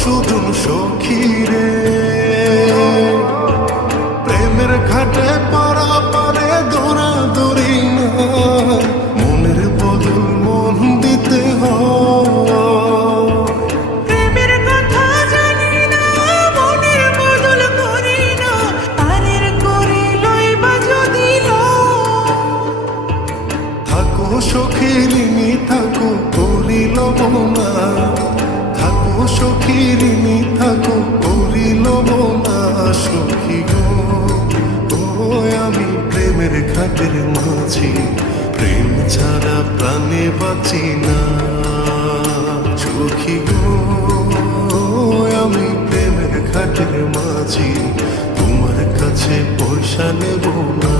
সুজন সখী রে, প্রেমের ঘাটে পারা পারে দৌড়াদৌড়ি না, মনের বদল মন দিতে হয়। প্রেমের কথা জানি না, মনের বদল করি না, তারের করে লইবা যদি থাকো সখী ঋণী থাকো করিল না, থাকো সখী ঋণী থাকো করিল না। সখী গো আমি প্রেমের ঘাটের মাঝি, প্রেম ছাড়া প্রাণে বাঁচি না। সখী গো আমি প্রেমের ঘাটের মাঝি, তোমার কাছে পয়সা নেব না।